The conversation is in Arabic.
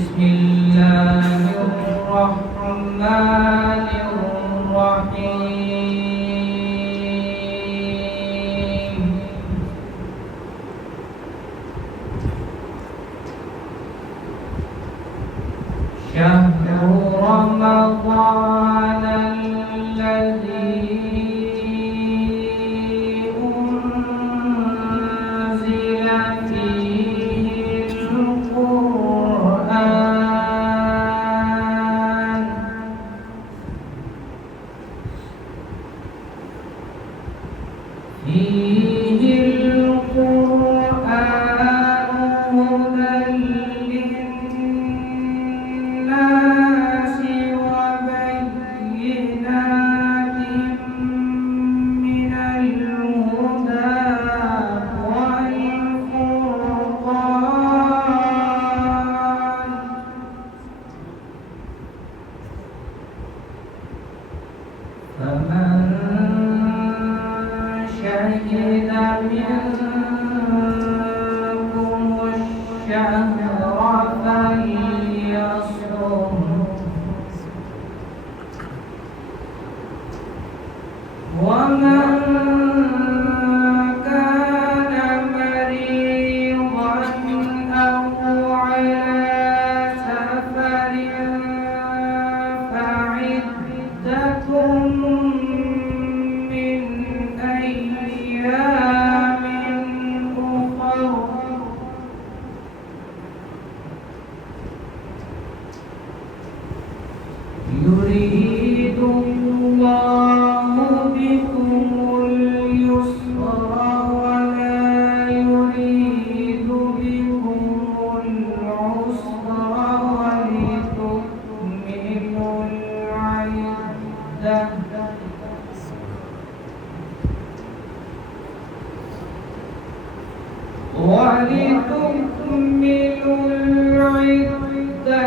بسم الله الرحمن الرحيم شهر رمضان الذي أنزل فيه القرآن هدى للناس وبينات من الهدى والفرقان فمن شهد منكم الشهر فليصم ومن كان مريضا أو على سفر فعدة من أيام أخر يريد الله بكم اليسر ولا يريد بكم العسر ولتكملوا العدة ولتكملوا العدة